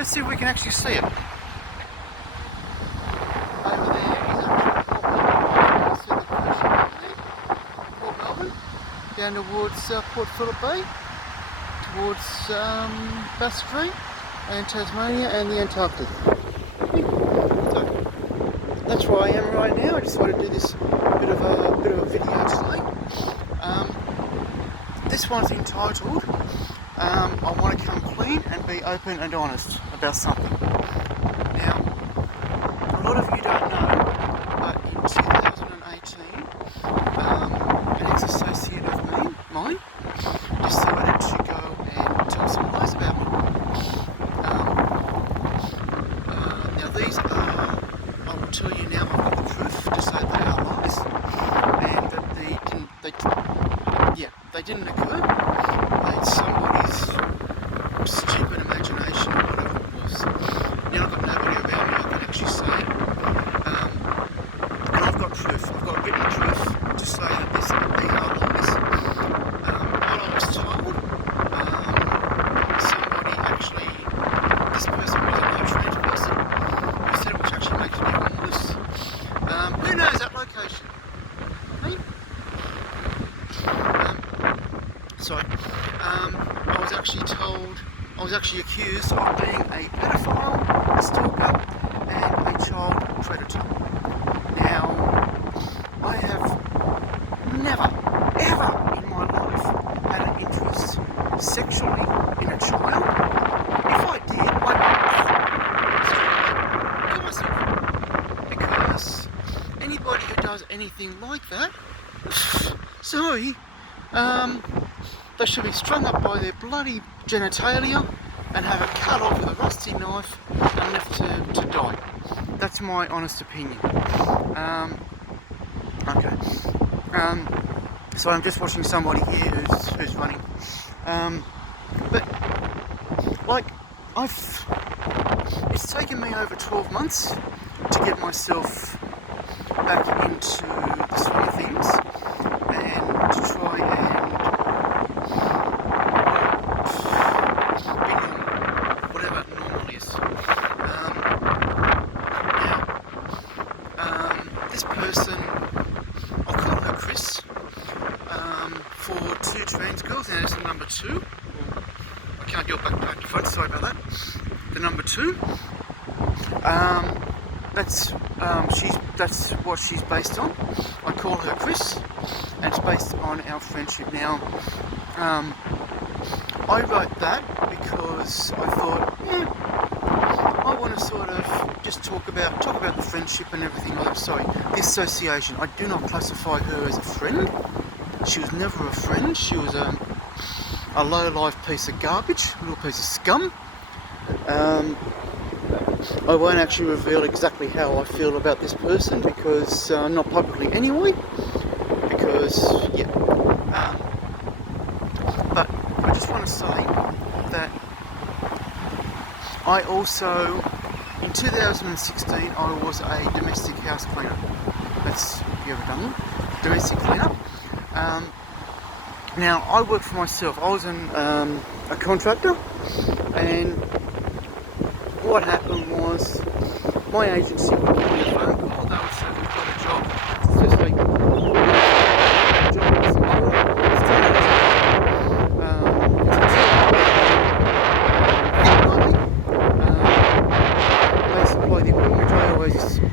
Let's see if we can actually see it. Over there is actually Port Melbourne, down towards Port Phillip Bay, towards Bass Strait and Tasmania and the Antarctic. So that's where I am right now. I just wanted to do this bit of a video today. This one's entitled I want to come clean and be open and honest about something. Now, a lot of you don't know, but in 2018, an ex-associate of mine decided to go and tell some lies about me. Now these are, I will tell you now, I've got the proof to say they are lies, and that they didn't occur. It's somebody's stupid imagination or whatever it was. Now I've got nobody around me I can actually say it. And I've got proof. I've got written proof to say that they are lies. What I was told, somebody actually, this person was a no-trans person who said it, which actually makes it even worse. Who knows that location? Me? I was actually accused of being a pedophile, a stalker, and a child predator. Now, I have never, ever in my life had an interest sexually in a child. If I did, I'd kill myself. Because anybody who does anything like that, sorry, they should be strung up by their bloody genitalia and have it cut off with a rusty knife and left to die. That's my honest opinion. Okay. So I'm just watching somebody here who's running. But like it's taken me over 12 months to get myself back into the swing of things and to try and this person, I'll call her Chris, for two trans girls, and it's the number 2. I can't do it back to front, sorry about that. The number 2. That's what she's based on. I call her Chris, and it's based on our friendship. Now, I wrote that because I thought, I want to sort of just talk about the friendship and everything. Sorry, the association. I do not classify her as a friend. She was never a friend. She was a low-life piece of garbage, a little piece of scum. I won't actually reveal exactly how I feel about this person because not publicly anyway. Because but I just want to say that I also, in 2016, I was a domestic house cleaner. That's, have you ever done one? Domestic cleaner. Now, I worked for myself. I was a contractor, and what happened was my agency would give me a phone call. They would say we've got a job. Just like,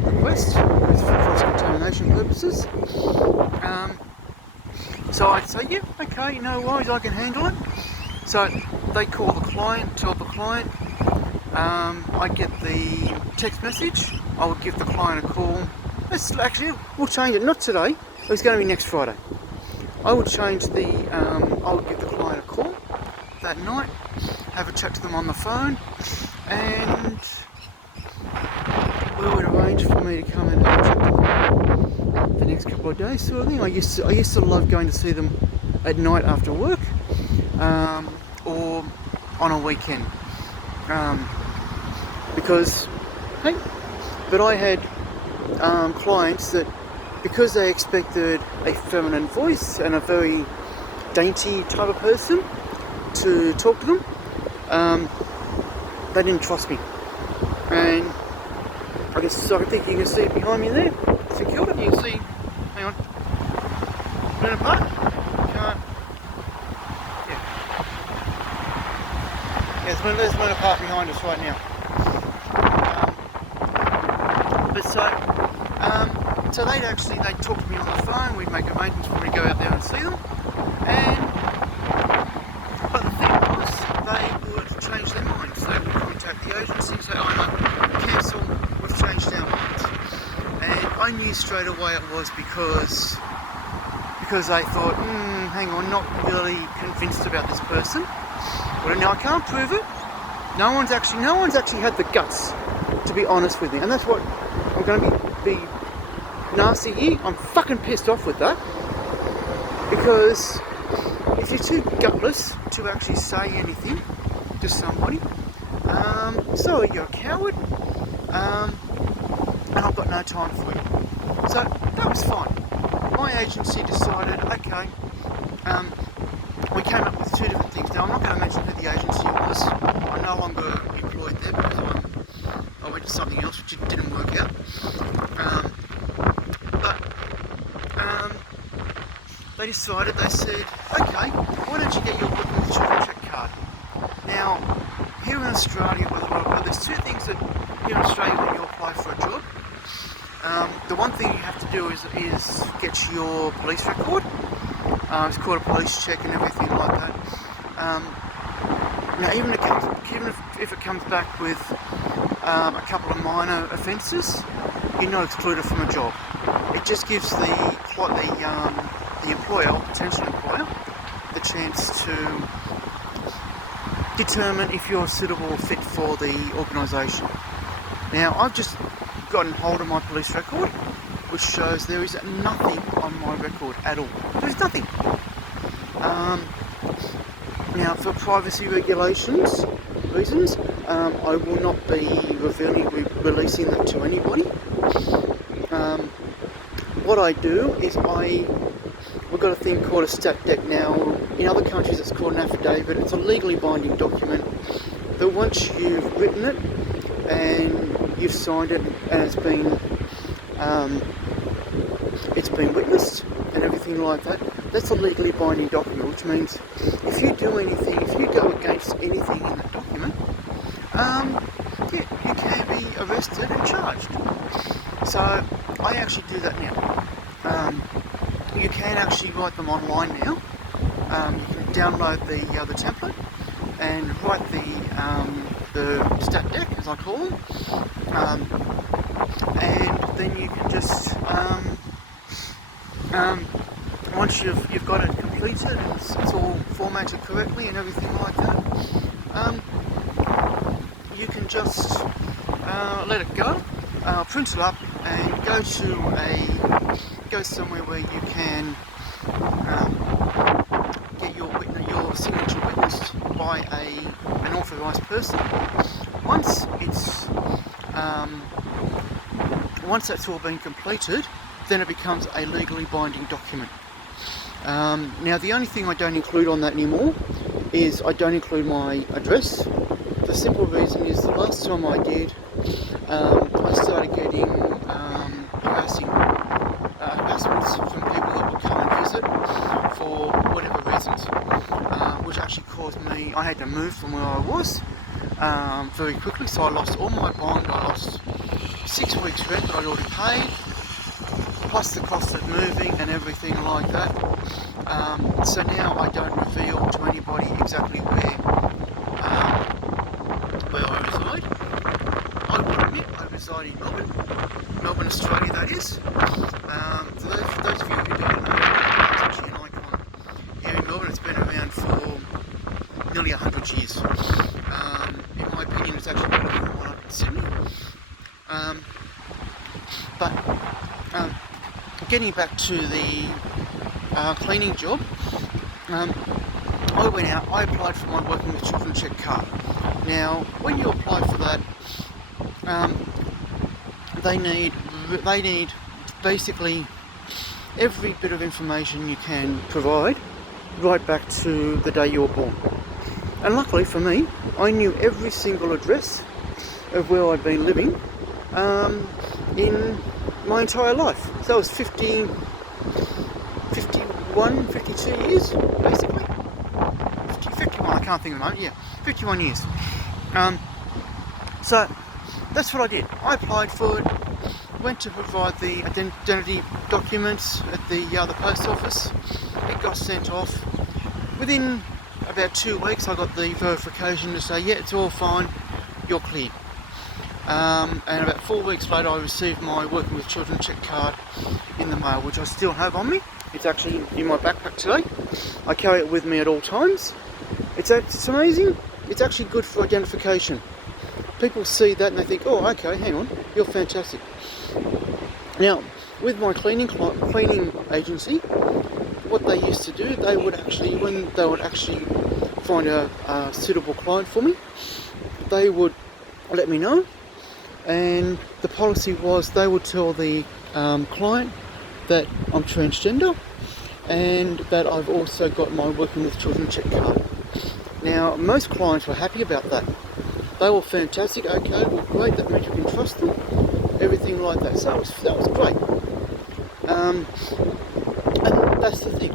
request with cross-contamination purposes. So I'd say, yeah, okay, no worries, I can handle it. So they call the client, tell the client, I get the text message, I would give the client a call. We'll change it, not today, it's going to be next Friday. I would change I would give the client a call that night, have a chat to them on the phone, and we would arrange for me to come and have a chat to them the next couple of days, sort of thing. I used to love going to see them at night after work, or on a weekend, because but I had clients that, because they expected a feminine voice and a very dainty type of person to talk to them, they didn't trust me. And I think you can see it behind me there. Secured it. You can see. Hang on. Spin apart. Can't. Yeah. Yeah, there's Luna Park behind us right now. So they'd talk to me on the phone. We'd make arrangements for me to go out there and see them. But the thing was, they would change their minds. They would contact the agency and say, "Oh no, cancel. We've changed our minds." And I knew straight away it was because they thought, hang on, not really convinced about this person. Well, now I can't prove it. No one's actually had the guts to be honest with me, and that's what I'm going to be nasty here. I'm fucking pissed off with that, because if you're too gutless to actually say anything to somebody, sorry, you're a coward, and I've got no time for you. So that was fine. My agency decided, okay, we came up with two different things. Now I'm not going to mention who the agency was. I'm no longer employed there because I went to something else which didn't work out. They said, okay, why don't you get your working with children check card? Now, here in Australia, there's two things that here in Australia when you apply for a job. The one thing you have to do is get your police record. It's called a police check and everything like that. Now, even if it comes back with a couple of minor offences, you're not excluded from a job. It just gives the employer or potential employer the chance to determine if you're a suitable fit for the organisation. Now, I've just gotten hold of my police record, which shows there is nothing on my record at all. There's nothing. Now, for privacy reasons, I will not be releasing that to anybody. What I do is we've got a thing called a stat deck now. In other countries it's called an affidavit. It's a legally binding document that once you've written it and you've signed it and it's been witnessed and everything like that, that's a legally binding document, which means if you do anything, if you go against anything in that document, you can be arrested and charged. So I actually do that now. You can actually write them online now. You can download the template and write the stat deck, as I call them, and then you can just once you've got it completed and it's all formatted correctly and everything like that, you can just let it go, print it up, and go somewhere where you can get your signature witnessed by an authorised person. Once that's all been completed, then it becomes a legally binding document. Now, the only thing I don't include on that anymore is I don't include my address. The simple reason is the last time I did, I started getting harassments from people that would come and visit for whatever reasons, which actually caused me, I had to move from where I was very quickly, so I lost all my bond, I lost 6 weeks rent I'd already paid, plus the cost of moving and everything like that. So now I don't reveal to anybody exactly where I reside. I will admit I reside in Melbourne, Australia, that is. For those of you who don't know, it's actually an icon here in Melbourne. It's been around for nearly 100 years. In my opinion, it's actually better than the one up in Sydney. But getting back to the cleaning job, I went out, I applied for my Working with Children check card. Now, when you apply for that, they need basically every bit of information you can provide right back to the day you were born. And luckily for me, I knew every single address of where I'd been living in my entire life. So that was 51, 52 years, basically. 51, I can't think of the moment, yeah, 51 years. So that's what I did. I applied for it, went to provide the identity documents at the post office. It got sent off. Within about 2 weeks I got the verification to say, yeah, it's all fine, you're clear. And about 4 weeks later I received my Working with Children check card in the mail, which I still have on me. It's actually in my backpack today. I carry it with me at all times. It's amazing. It's actually good for identification. People see that and they think, oh, okay, hang on, you're fantastic. Now, with my cleaning agency, what they used to do, they would actually find a suitable client for me, they would let me know, and the policy was they would tell the client that I'm transgender and that I've also got my Working with Children check card. Now, most clients were happy about that. They were fantastic. Okay, well, great. That means you can trust them. Everything like that. So that was great. And that's the thing.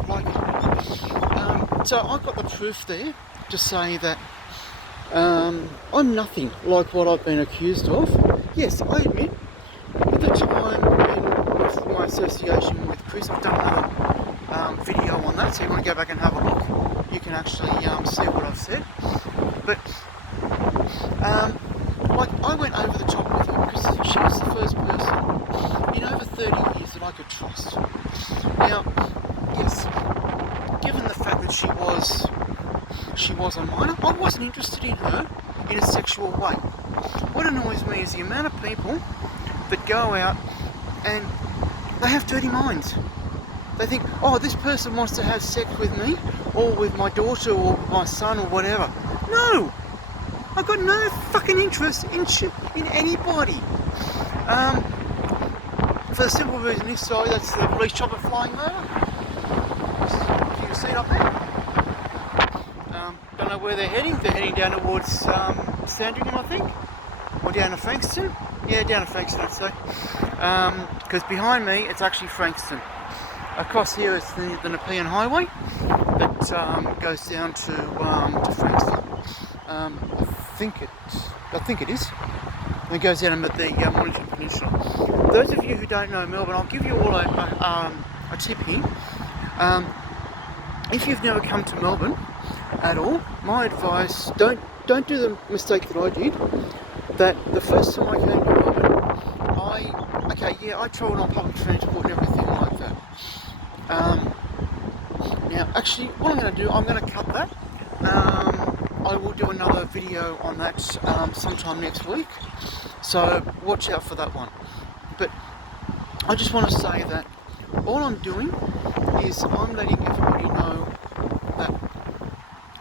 So I got the proof there to say that I'm nothing like what I've been accused of. Yes, I admit. At the time, with my association with Chris, I've done another video on that. So you want to go back and have a look, you can actually see what I've said. But I went over the top with her because she was the first person in over 30 years that I could trust. Now, yes, given the fact that she was a minor, I wasn't interested in her in a sexual way. What annoys me is the amount of people that go out and they have dirty minds. They think, oh, this person wants to have sex with me, or with my daughter, or my son, or whatever. No! I've got no fucking interest in anybody. For the simple reason is, sorry, that's the police chopper flying over. You can see it up there. Don't know where they're heading. They're heading down towards Sandringham, I think, or down to Frankston. Yeah, down to Frankston, I'd say. Because behind me, it's actually Frankston. Across here is the Nepean Highway that goes down to Frankston. I think it is. And it goes down the Mornington Peninsula. Those of you who don't know Melbourne, I'll give you all a tip here. If you've never come to Melbourne at all, my advice, don't do the mistake that I did. That the first time I came to Melbourne, I travelled on public transport and everything like that. Now, actually, what I'm going to do, I'm going to cut that. I will do another video on that sometime next week, so watch out for that one. But I just want to say that all I'm doing is I'm letting everybody know that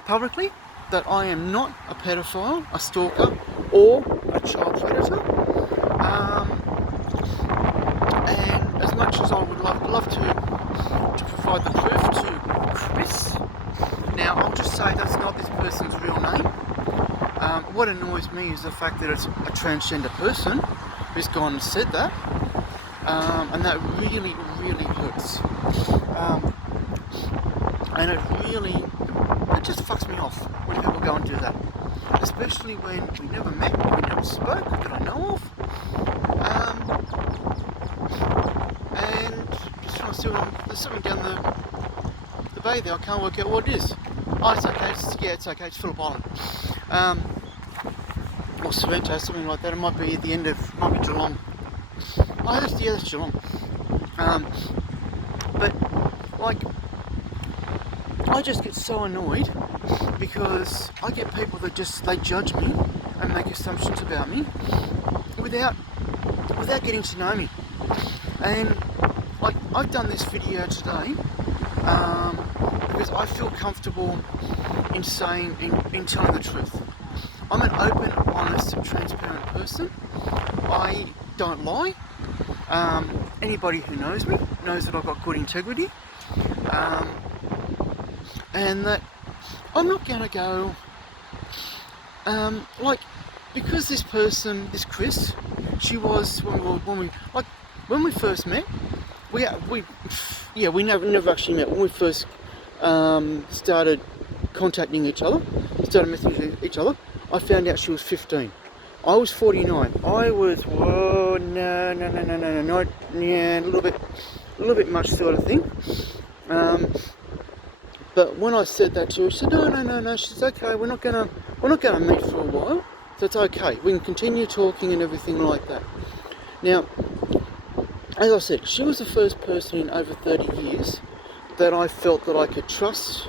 publicly that I am not a pedophile, a stalker, or a child predator. And as much as I would love to provide the proof to Chris, now I'll just say that's not this person's real name. What annoys me is the fact that it's a transgender person who's gone and said that, and that really hurts. And it just fucks me off when people go and do that, especially when we never met, we never spoke that I know of. And just trying to see there's something down the bay there. I can't work out what it is. Oh, it's okay. It's okay. It's Phillip Island, or Sorrento, something like that. It might be at the end of, might be Geelong. Oh, that's Geelong. But I just get so annoyed because I get people that they judge me and make assumptions about me without getting to know me. And I've done this video today because I feel comfortable in saying, in telling the truth. I'm an open, honest, transparent person. I don't lie. Anybody who knows me knows that I've got good integrity. And that I'm not going to go Like, because this person, this Chris, she was when we first met. We never actually met. When we first started contacting each other, started messaging each other, I found out she was 15. I was 49. I was, whoa, no, yeah, a little bit much sort of thing. But when I said that to her, she said, no. She said, okay, we're not gonna meet for a while, so it's okay. We can continue talking and everything like that. Now, as I said, she was the first person in over 30 years that I felt that I could trust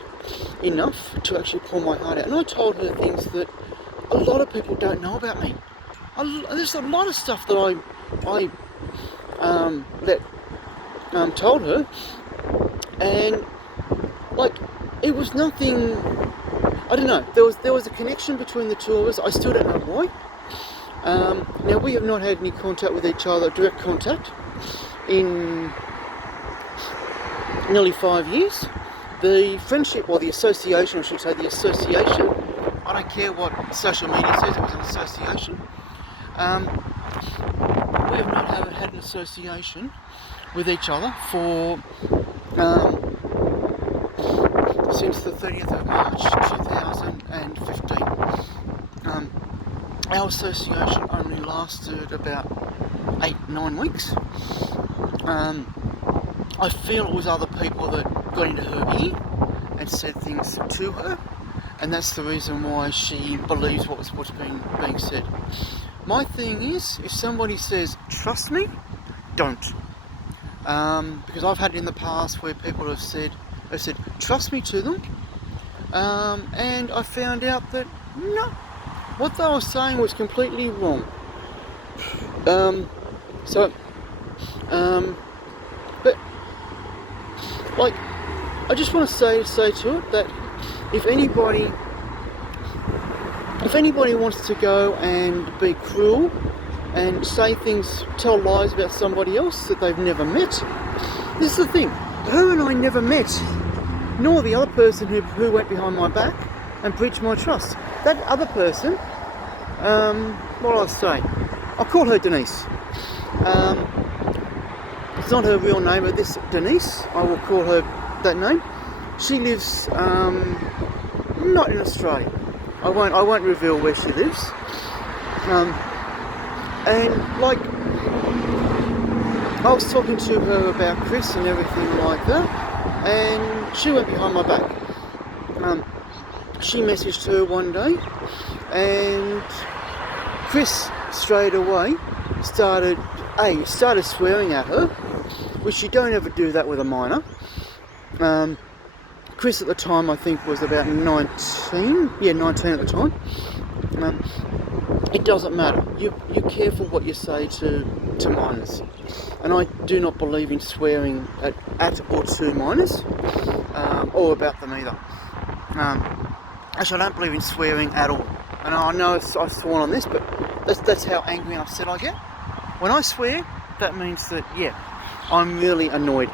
enough to actually pour my heart out. And I told her things that a lot of people don't know about me. There's a lot of stuff that I told her, and like, it was nothing. I don't know. There was a connection between the two of us. I still don't know why. Now, we have not had any contact with each other, direct contact, in nearly 5 years. The friendship, or the association, I should say, the association, I don't care what social media says, it was an association. We have not had an association with each other for since the 30th of March 2015. Our association only lasted about 8-9 weeks. I feel it was other people that got into her ear and said things to her, and that's the reason why she believes what's being said. My thing is, if somebody says, trust me, don't. Because I've had it in the past where people have said, trust me to them, and I found out that, no, what they were saying was completely wrong. But, like, I just want to say to it that if anybody wants to go and be cruel and say things, tell lies about somebody else that they've never met, this is the thing, her and I never met, nor the other person who went behind my back and breached my trust. That other person, what I'll say, I'll call her Denise. It's not her real name, but this Denise, I will call her that name. She lives not in Australia. I won't reveal where she lives. And like, I was talking to her about Chris and everything like that, and she went behind my back. She messaged her one day, and Chris straight away started swearing at her, which you don't ever do that with a minor. Chris at the time, I think, was about 19. Yeah, 19 at the time. It doesn't matter. You're careful what you say to minors. And I do not believe in swearing at or to minors, or about them either. Actually, I don't believe in swearing at all. And I know I've sworn on this, but that's how angry and upset I get. When I swear, that means that, yeah, I'm really annoyed.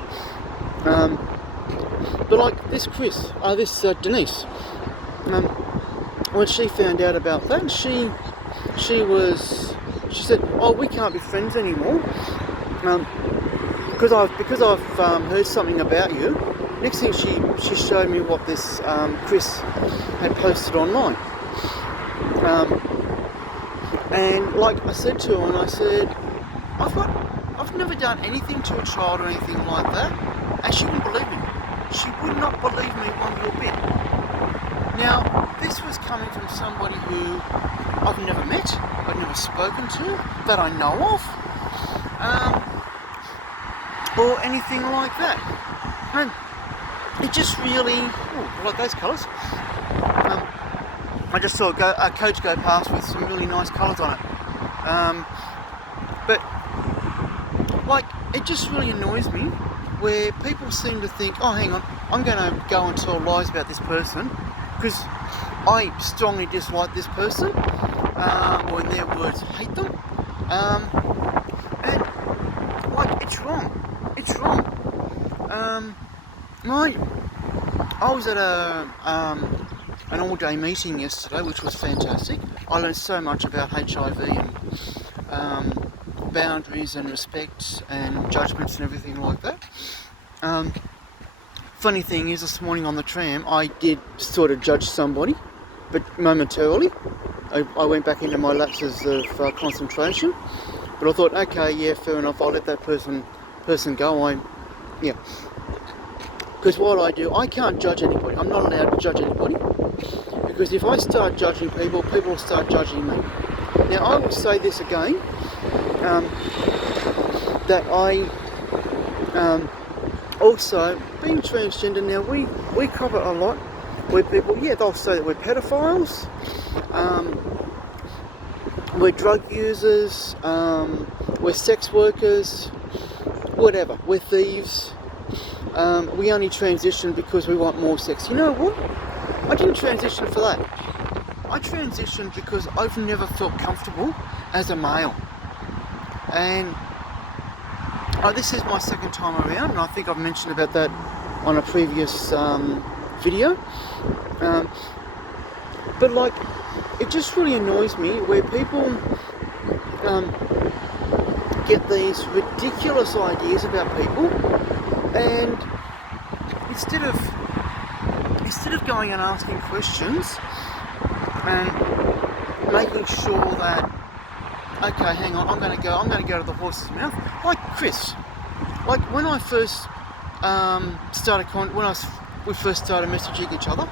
But like this Denise, when she found out about that, she said, oh, we can't be friends anymore, because I've heard something about you. Next thing, she showed me what this Chris had posted online, and like I said to her, and I said, I've never done anything to a child or anything like that, and she wouldn't believe me. She would not believe me one little bit. Now, this was coming from somebody who I've never met, I've never spoken to, that I know of, or anything like that. And it just really, I like those colours. I just saw a coach go past with some really nice colours on it. But, like, it just really annoys me where people seem to think, oh, hang on, I'm going to go and tell lies about this person because I strongly dislike this person, or in their words, hate them. And, like, it's wrong. It's wrong. I was at an all-day meeting yesterday, which was fantastic. I learned so much about HIV and boundaries and respect and judgments and everything like that. Funny thing is, this morning on the tram, I did sort of judge somebody, but momentarily. I went back into my lapses of concentration, but I thought, okay, yeah, fair enough, I'll let that person go. Because what I do, I can't judge anybody. I'm not allowed to judge anybody, because if I start judging people, people will start judging me. Now, I will say this again, that I also, being transgender now, we cover a lot where people, they'll say that we're pedophiles, we're drug users, we're sex workers, whatever, we're thieves, we only transition because we want more sex. You know what? I didn't transition for that. I transitioned because I've never felt comfortable as a male. And this is my second time around, and I think I've mentioned about that on a previous video. But like, it just really annoys me where people get these ridiculous ideas about people, and instead of going and asking questions and making sure that, okay, hang on, I'm going to go to the horse's mouth. Like Chris, like when I first we first started messaging each other,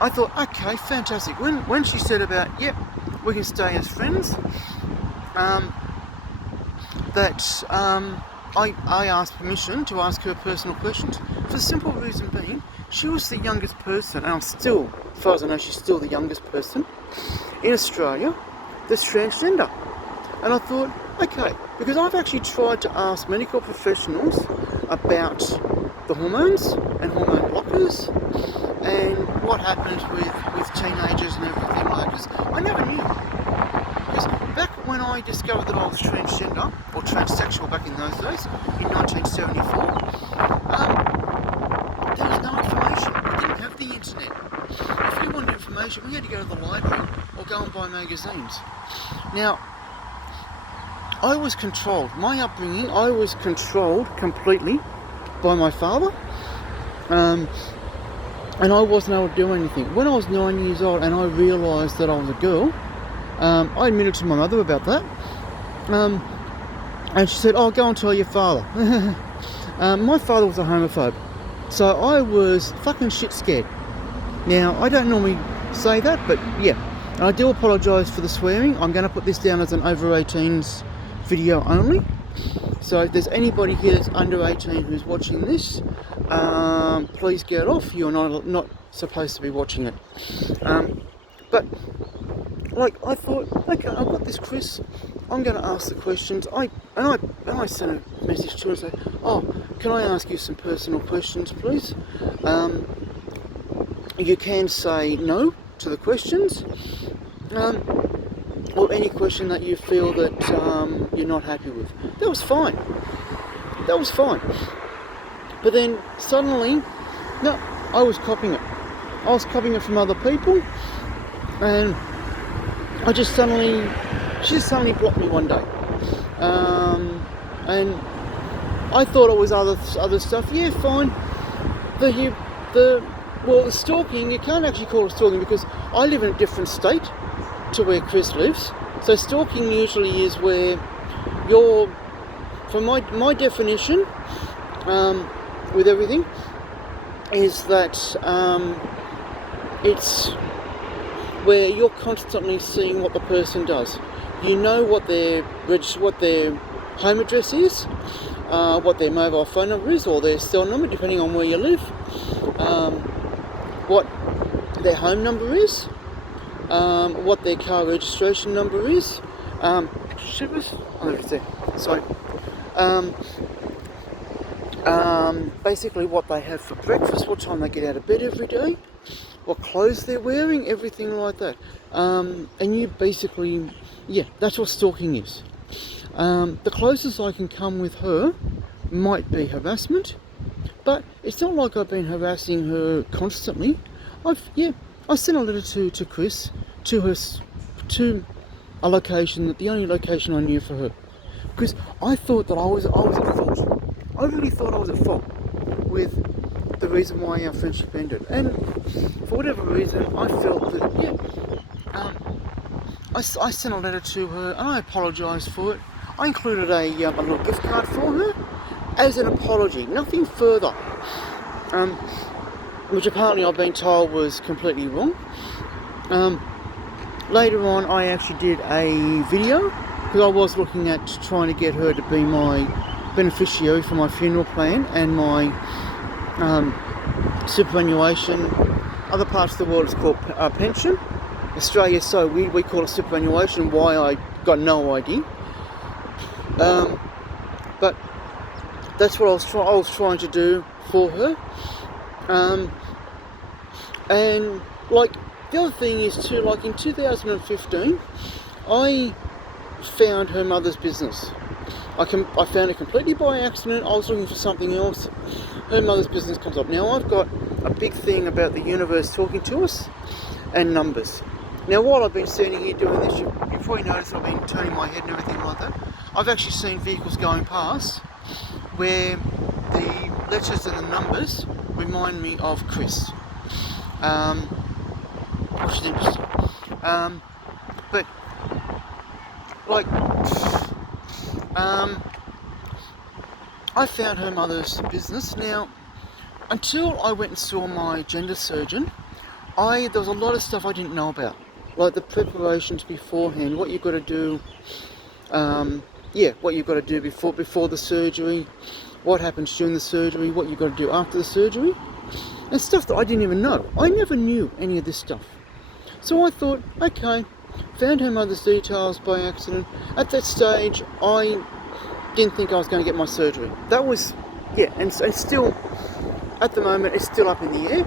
I thought, okay, fantastic. When she said about, yep, we can stay as friends, I asked permission to ask her personal questions, for the simple reason being, she was the youngest person, and I'm still, as far as I know, she's still the youngest person in Australia that's transgender. And I thought, okay, because I've actually tried to ask medical professionals about the hormones and hormone blockers and what happens with teenagers and everything like this. I never knew. Because back when I discovered that I was transgender, or transsexual back in those days, in 1974, there was no information. We didn't have the internet. If we wanted information, we had to go to the library or go and buy magazines. Now, I was controlled. My upbringing, I was controlled completely by my father. And I wasn't able to do anything. When I was 9 years old and I realised that I was a girl, I admitted to my mother about that. And she said, oh, go and tell your father. My father was a homophobe. So I was fucking shit scared. Now, I don't normally say that, but yeah. And I do apologise for the swearing. I'm going to put this down as an over 18s video only. So if there's anybody here that's under 18 who's watching this, please get off. You're not supposed to be watching it. But like, I thought, okay, I've got this Chris. I'm going to ask the questions. I sent a message to her and said, oh, can I ask you some personal questions, please? You can say no to the questions, or any question that you feel that you're not happy with. That was fine. But then suddenly, no, I was copying it. I was copying it from other people, and she just suddenly blocked me one day. And I thought it was other stuff. Yeah, fine. The stalking, you can't actually call it stalking because I live in a different state to where Chris lives. So stalking usually is where you're, from my definition, with everything, is that it's where you're constantly seeing what the person does. You know what their home address is, what their mobile phone number is, or their cell number, depending on where you live, what their home number is, what their car registration number is, basically what they have for breakfast, what time they get out of bed every day, what clothes they're wearing, everything like that. And you basically, that's what stalking is. The closest I can come with her might be harassment, but it's not like I've been harassing her constantly. I've I sent a letter to Chris, to her, to a location, the only location I knew for her, because I thought that I was at fault. I really thought I was at fault with the reason why our friendship ended, and for whatever reason, I felt that I sent a letter to her, and I apologised for it. I included a little gift card for her as an apology, nothing further, which apparently I've been told was completely wrong. Later on, I actually did a video, because I was looking at trying to get her to be my beneficiary for my funeral plan and my superannuation. Other parts of the world it's called pension. Australia is so weird, we call it superannuation. Why, I got no idea. But that's what I was trying to do for her. And like the other thing is too, like in 2015, I found her mother's business. I found it completely by accident. I was looking for something else. Her mother's business comes up. Now I've got a big thing about the universe talking to us and numbers. Now while I've been standing here doing this, you probably noticed I've been turning my head and everything like that. I've actually seen vehicles going past where the letters and the numbers remind me of Chris, which is interesting. But like, I found her mother's business. Now, until I went and saw my gender surgeon, there was a lot of stuff I didn't know about, like the preparations beforehand, what you've got to do. What you've got to do before the surgery, what happens during the surgery, what you've got to do after the surgery, and stuff that I didn't even know. I never knew any of this stuff. So I thought, okay, found her mother's details by accident. At that stage, I didn't think I was going to get my surgery. That was, and still, at the moment, it's still up in the air.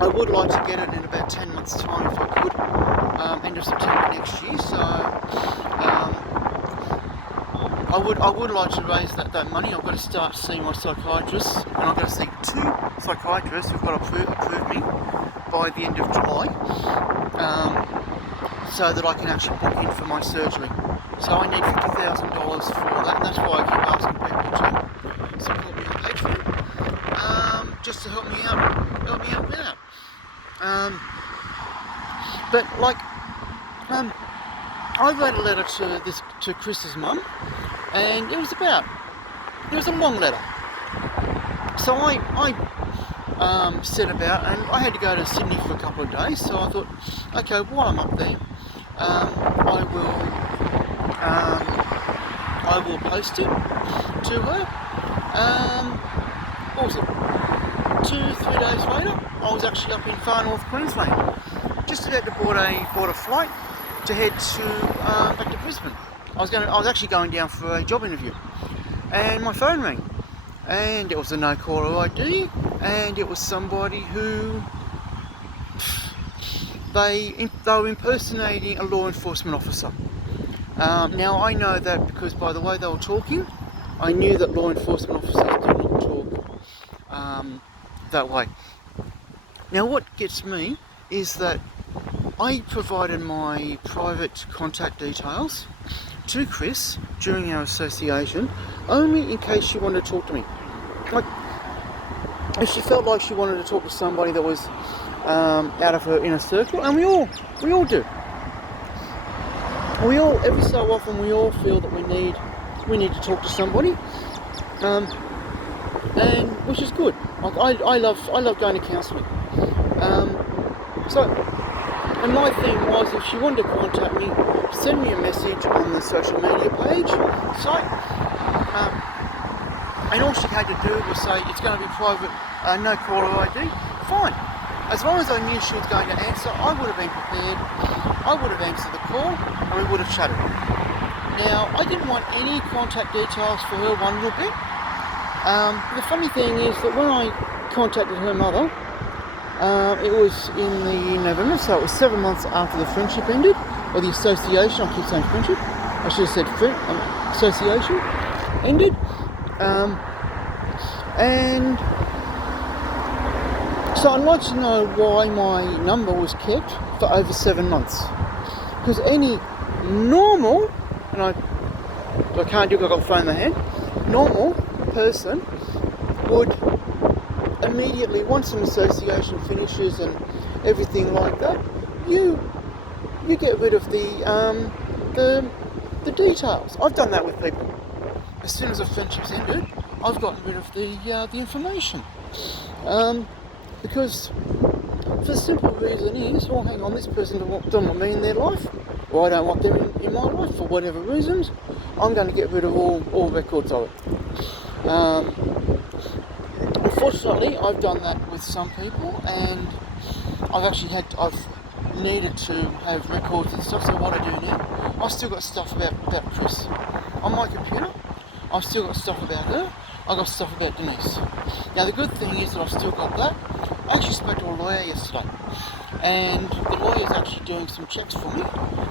I would like to get it in about 10 months' time if I could, end of September next year. So I would like to raise that money. I've got to start seeing my psychiatrist, and I've got to see 2 psychiatrists who've got to approve me by the end of July, so that I can actually book in for my surgery. So I need $50,000 for that, and that's why I keep asking people to support me on Patreon, just to help me out with that. But like, I wrote a letter to Chris's mum, and it was a long letter. So I set about, and I had to go to Sydney for a couple of days. So I thought, okay, while I'm up there, I will post it to her. What was it? 2-3 days later, I was actually up in far north Queensland, just about to board a flight to head back to Brisbane. I was actually going down for a job interview, and my phone rang, and it was a no caller ID, and it was somebody who they were impersonating a law enforcement officer. Now I know that because by the way they were talking, I knew that law enforcement officers do not talk that way. Now what gets me is that I provided my private contact details to Chris during our association, only in case she wanted to talk to me. Like, if she felt like she wanted to talk to somebody that was out of her inner circle, and we all do. Every so often we all feel that we need to talk to somebody, and which is good. Like I love going to counselling. And my thing was, if she wanted to contact me, send me a message on the social media page site, and all she had to do was say it's going to be private, no caller ID. Fine. As long as I knew she was going to answer, I would have been prepared. I would have answered the call, and we would have chatted. Now, I didn't want any contact details for her one little bit. The funny thing is that when I contacted her mother, it was in the November, so it was 7 months after the friendship ended, or the association. I keep saying friendship. I should have said association ended. And So I'd like to know why my number was kept for over 7 months. Because any normal, and I can't do it, I've got the phone in the hand, normal person would immediately, once an association finishes and everything like that, you get rid of the details. I've done that with people. As soon as a friendship's ended, I've gotten rid of the information. Because the simple reason is, well, hang on, this person doesn't want me in their life, or I don't want them in my life for whatever reasons. I'm going to get rid of all records of it. Unfortunately, I've done that with some people, and I've needed to have records and stuff. So what I do now, I've still got stuff about Chris on my computer. I've still got stuff about her. I've got stuff about Denise. Now the good thing is that I've still got that. I actually spoke to a lawyer yesterday, and the lawyer's actually doing some checks for me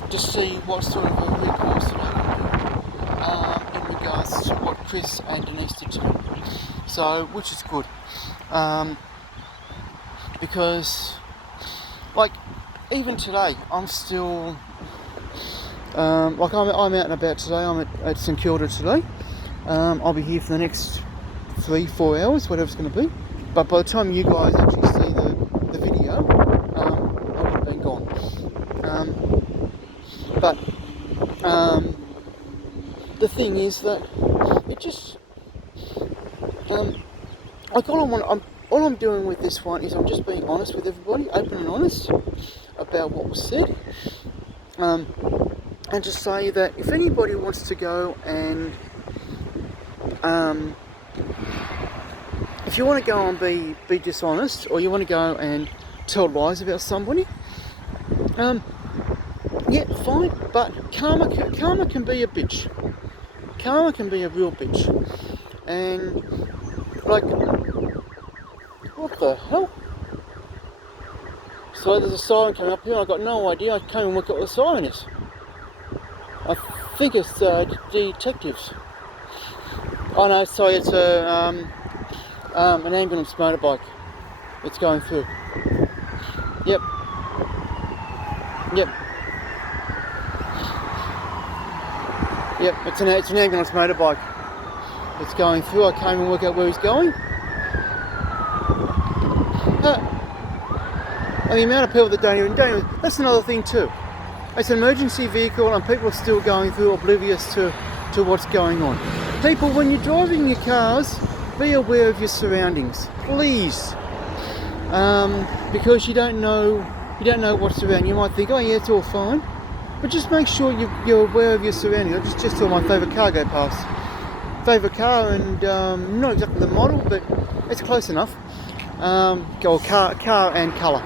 to see what sort of a recourse that I can do in regards to what Chris and Denise did to me. So, which is good, because, like, even today, I'm still, I'm out and about today. I'm at St Kilda today. I'll be here for the next 3-4 hours, whatever it's going to be. But by the time you guys actually see the video, I would have been gone. The thing is that it just, all I'm doing with this one is I'm just being honest with everybody, open and honest about what was said, and to say that if anybody wants to go and if you want to go and be dishonest, or you want to go and tell lies about somebody, yeah, fine, but karma can be a bitch. Karma can be a real bitch. And, like, what the hell? So there's a siren coming up here, I've got no idea. I can't even look at what the siren is. I think it's detectives. Oh no, sorry, it's an ambulance motorbike. It's going through. Yep. Yep, it's an ambulance motorbike. It's going through. I can't even work out where he's going. And the amount of people that don't even, that's another thing too. It's an emergency vehicle and people are still going through, oblivious to what's going on. People, when you're driving your cars, be aware of your surroundings, please. Because you don't know what's around. You might think, oh yeah, it's all fine. But just make sure you're aware of your surroundings. I just saw my favourite car go past. Favourite car, and not exactly the model, but it's close enough. Car and colour.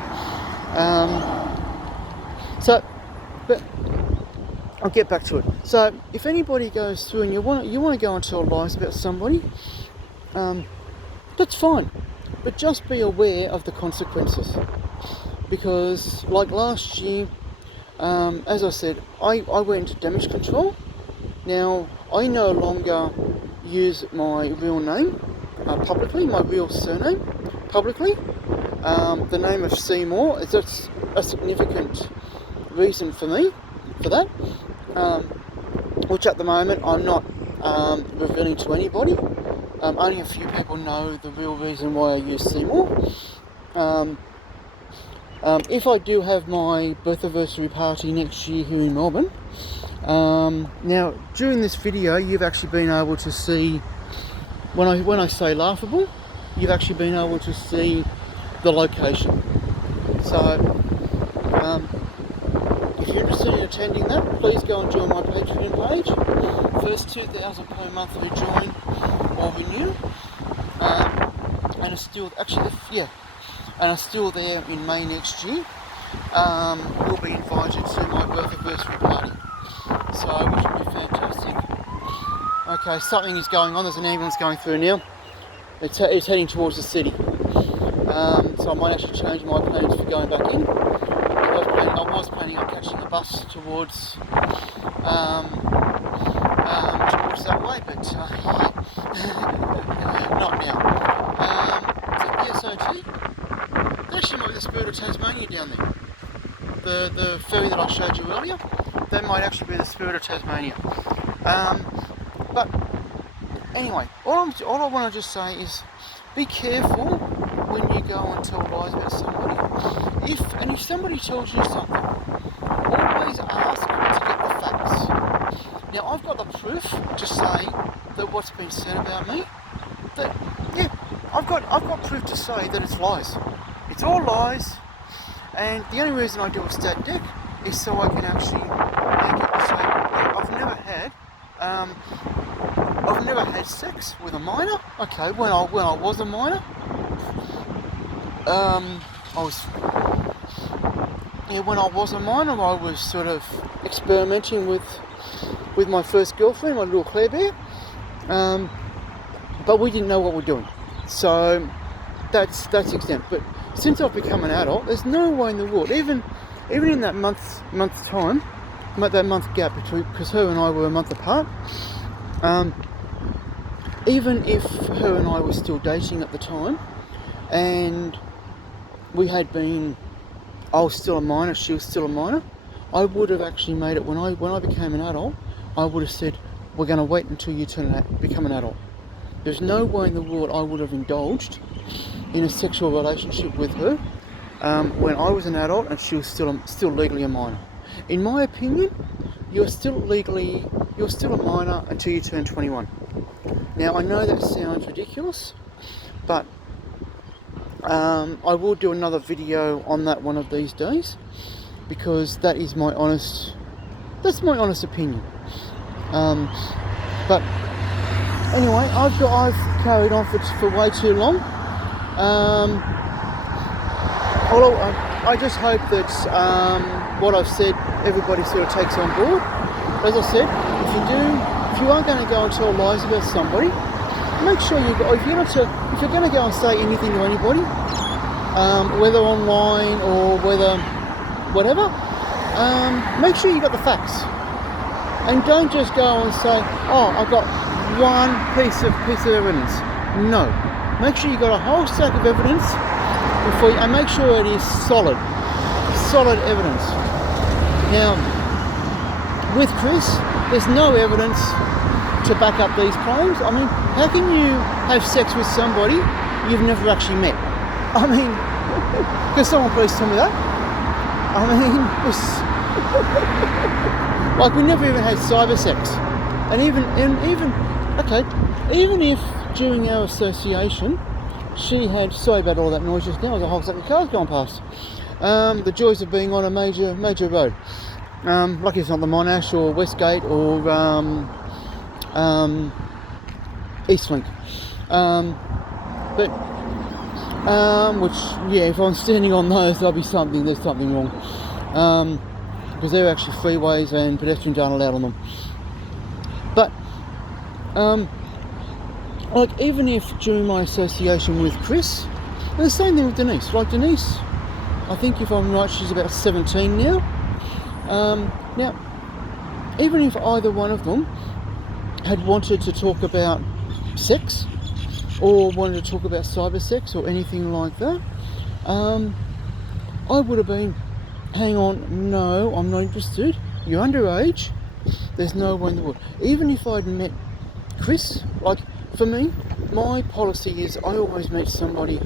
But I'll get back to it. So if anybody goes through and you want to go and tell lies about somebody, that's fine. But just be aware of the consequences. Because like last year, as I said, I went into damage control. Now, I no longer use my real name publicly, my real surname publicly. The name of Seymour, that's a significant reason for me, for that. Which at the moment I'm not revealing to anybody. Only a few people know the real reason why I use Seymour. If I do have my birth anniversary party next year here in Melbourne, now during this video you've actually been able to see, when I say laughable, you've actually been able to see the location. So if you're interested in attending that, please go and join my Patreon page. First 2,000 per month who join or renew, and are still there in May next year. Will be invited to my birth anniversary party, so which will be fantastic. Okay, something is going on. There's an ambulance going through now. It's heading towards the city. So I might actually change my plans for going back in. I was planning on catching a bus towards that way, but not now. So BSOT. There actually might be the Spirit of Tasmania down there. The ferry that I showed you earlier, that might actually be the Spirit of Tasmania. But anyway, all I want to just say is be careful when you go and tell lies about somebody. If somebody tells you something, always ask to get the facts. Now I've got the proof to say that what's been said about me, that yeah, I've got proof to say that it's lies. It's all lies, and the only reason I do a stat deck is so I can actually make it say, yeah, I've never had sex with a minor. Okay, when I was a minor, when I was a minor, I was sort of experimenting with my first girlfriend, my little Claire Bear. But we didn't know what we're doing, so that's extent. But since I've become an adult, there's no way in the world, even in that month time, that month gap between, because her and I were a month apart. Even if her and I were still dating at the time, and I was still a minor, she was still a minor, I would have actually made it when I became an adult. I would have said, we're going to wait until you become an adult. There's no way in the world I would have indulged in a sexual relationship with her when I was an adult and she was still legally a minor. In my opinion, you're still a minor until you turn 21. Now I know that sounds ridiculous, but I will do another video on that one of these days, because that's my honest opinion. But anyway, I've carried on for way too long. I just hope that what I've said, everybody sort of takes on board. As I said, if you are going to go and tell lies about somebody, make sure if you're going to go and say anything to anybody, whether online or whatever, make sure you got the facts, and don't just go and say, oh, I've got one piece of evidence. No, make sure you got a whole stack of evidence and make sure it is solid evidence. Now, with Chris, there's no evidence to back up these claims. I mean, how can you have sex with somebody you've never actually met? I mean, can someone please tell me that? I mean, like, we never even had cyber sex. And even if during our association she had, sorry about all that noise just now, there's a whole stack of cars going past. The joys of being on a major road. Lucky it's not the Monash or Westgate or Eastlink. Which, yeah, if I'm standing on those, there's something wrong. Because they're actually freeways and pedestrians aren't allowed on them. But, like, even if during my association with Chris, and the same thing with Denise. Like, Denise, I think if I'm right, she's about 17 now. Now, even if either one of them had wanted to talk about sex, or wanted to talk about cyber sex or anything like that, I would have been, hang on, no, I'm not interested. You're underage. There's no way in the world. Even if I'd met Chris, like, for me, my policy is I always meet somebody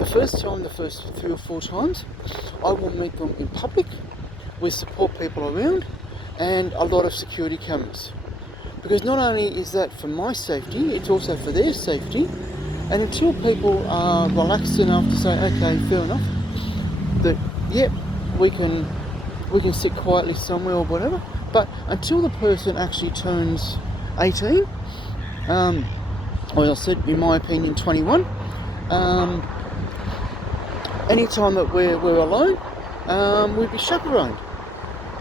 the first 3 or 4 times. I will meet them in public with support people around and a lot of security cameras. Because not only is that for my safety, it's also for their safety. And until people are relaxed enough to say, okay, fair enough, that, yep, we can sit quietly somewhere or whatever. But until the person actually turns 18, as I said, in my opinion, 21, any time that we're alone, we'd be chaperoned.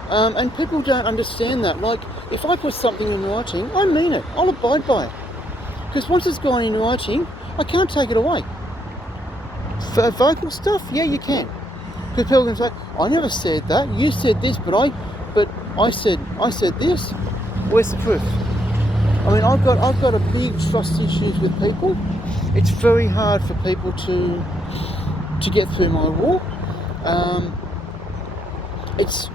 And people don't understand that. Like, if I put something in writing, I mean it. I'll abide by it. Because once it's gone in writing, I can't take it away. For vocal stuff, yeah, you can. Because people can say, I never said that. You said this, but I said this. Where's the proof? I mean, I've got a big trust issues with people. It's very hard for people to to get through my wall. It's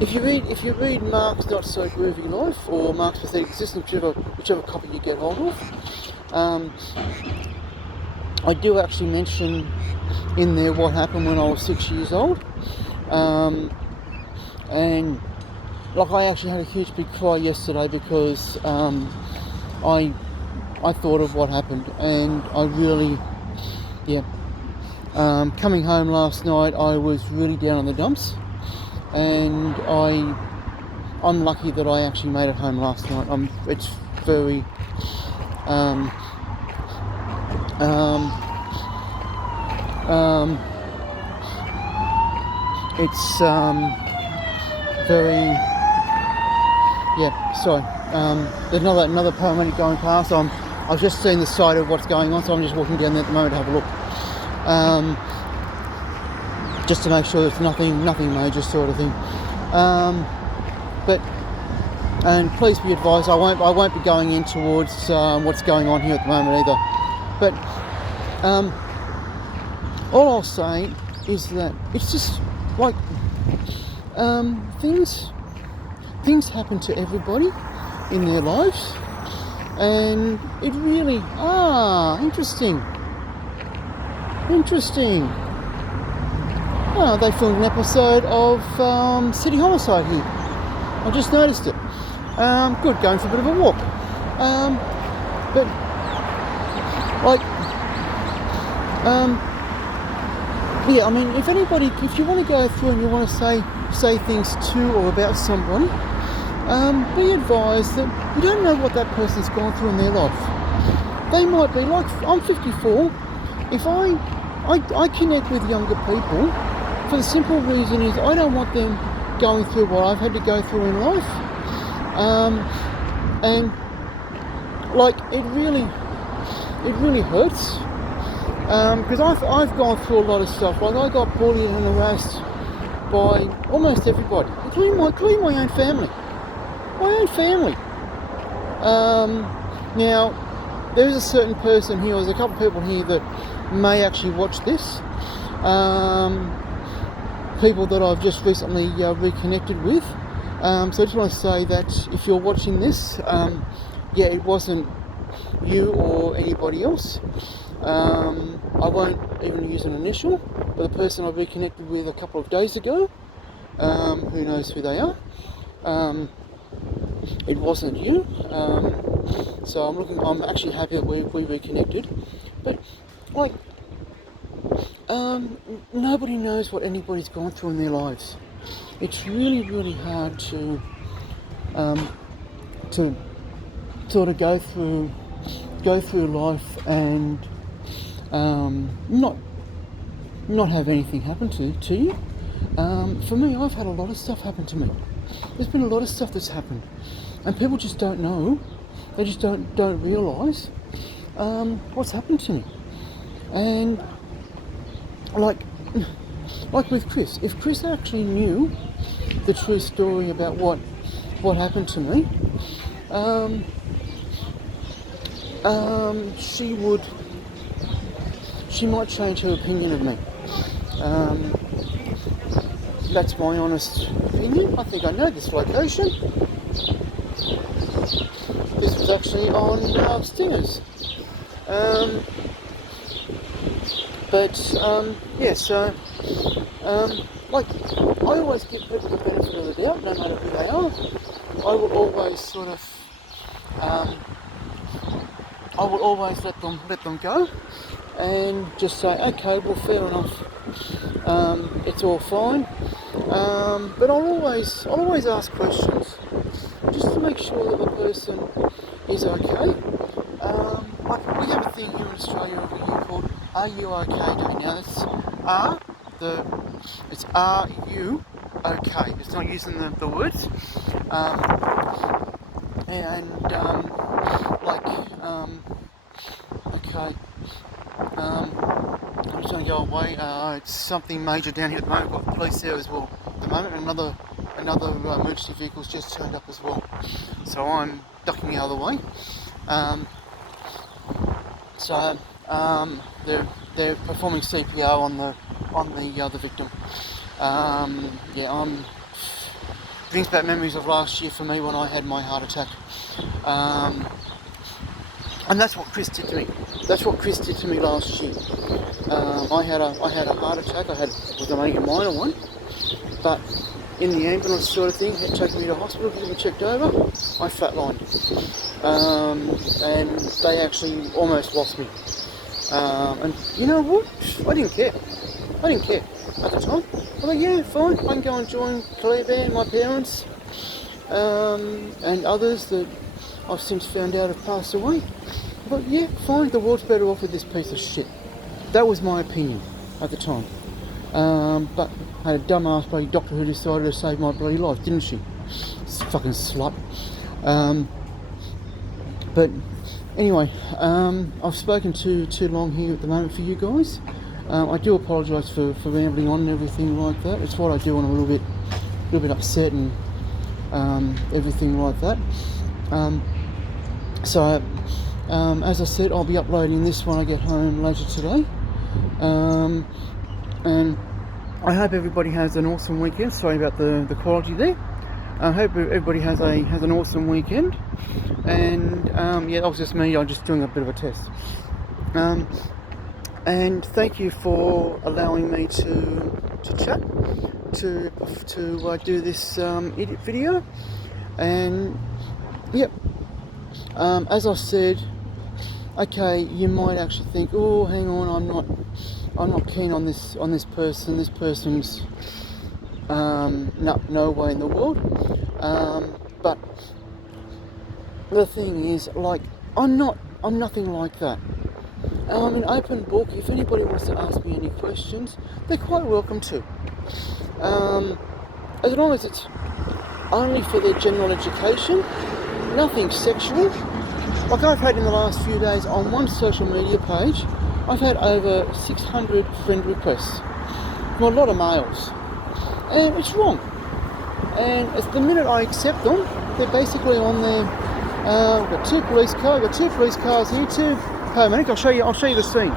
if you read Mark's Not So Groovy Life or Mark's Pathetic Existence, whichever copy you get hold of, I do actually mention in there what happened when I was 6 years old, and like I actually had a huge big cry yesterday because I thought of what happened, and I really, coming home last night, I was really down on the dumps, and I'm lucky that I actually made it home last night. It's very it's very sorry. There's another paramedic going past. I've just seen the side of what's going on, so I'm just walking down there at the moment to have a look, just to make sure there's nothing major sort of thing. And please be advised, I won't be going in towards what's going on here at the moment either. But all I'll say is that it's just like things happen to everybody in their lives, and it really interesting. They filmed an episode of City Homicide here. I just noticed it. Good, going for a bit of a walk. But like, I mean, if you want to go through and you want to say things to or about somebody, be advised that you don't know what that person's gone through in their life. They might be like, I'm 54. If I connect with younger people for the simple reason is I don't want them going through what I've had to go through in life, and like it really hurts, because I've gone through a lot of stuff. Like I got bullied and harassed by almost everybody, including my own family. Now there is a certain person here, there's a couple of people here that may actually watch this, people that I've just recently reconnected with, so I just want to say that if you're watching this, it wasn't you or anybody else. I won't even use an initial, but the person I reconnected with a couple of days ago, who knows who they are, it wasn't you, so I'm actually happy that we reconnected. But like, nobody knows what anybody's gone through in their lives. It's really hard to sort of go through life and not have anything happen to you. For me, I've had a lot of stuff happen to me. There's been a lot of stuff that's happened, and people just don't know. They just don't realise what's happened to me. And like with Chris, if Chris actually knew the true story about what happened to me, she might change her opinion of me. That's my honest opinion. I think I know this location. This was actually on Stingers. Like, I always give people the benefit of the doubt, no matter who they are. I will always let them go, and just say, okay, well, fair enough. It's all fine. But I'll always ask questions, just to make sure that the person is okay. Like we have a thing here in Australia every year called "Are You OK Day?" Now it's "Are you okay?" It's not using the words. Okay. I'm just going to go away. It's something major down here at the moment. We've got the police there as well at the moment. Another emergency vehicle's just turned up as well. So I'm ducking out of the way. they're performing CPR on the victim. Brings back memories of last year for me when I had my heart attack. And that's what Chris did to me. That's what Chris did to me last year. I had a heart attack. Was only a minor one, but in the ambulance sort of thing, had taken me to hospital, getting checked over. I flatlined, and they actually almost lost me. And you know what? I didn't care at the time. I thought, yeah, fine. I can go and join Claire Band, my parents, and others that I've since found out have passed away. I thought, yeah, fine. The world's better off with this piece of shit. That was my opinion at the time. But I had a dumbass bloody doctor who decided to save my bloody life, didn't she? Fucking slut. But anyway, I've spoken too long here at the moment for you guys. I do apologise for rambling on and everything like that. It's what I do when I'm a little bit upset and everything like that. So as I said, I'll be uploading this when I get home later today. And I hope everybody has an awesome weekend. Sorry about the quality there. I hope everybody has an awesome weekend. And yeah, that was just me. I'm just doing a bit of a test. And thank you for allowing me to chat, to do this edit video. And yep, as I said, okay, you might actually think, oh, hang on, I'm not keen on this person. This person's no way in the world. But the thing is, like, I'm nothing like that. I'm an open book. If anybody wants to ask me any questions, they're quite welcome to. As long as it's only for their general education, nothing sexual. Like I've had in the last few days on one social media page, I've had over 600 friend requests from a lot of males. And it's wrong. And it's the minute I accept them, they're basically on there. We've got two police cars here, two paramedics. I'll show you the scene.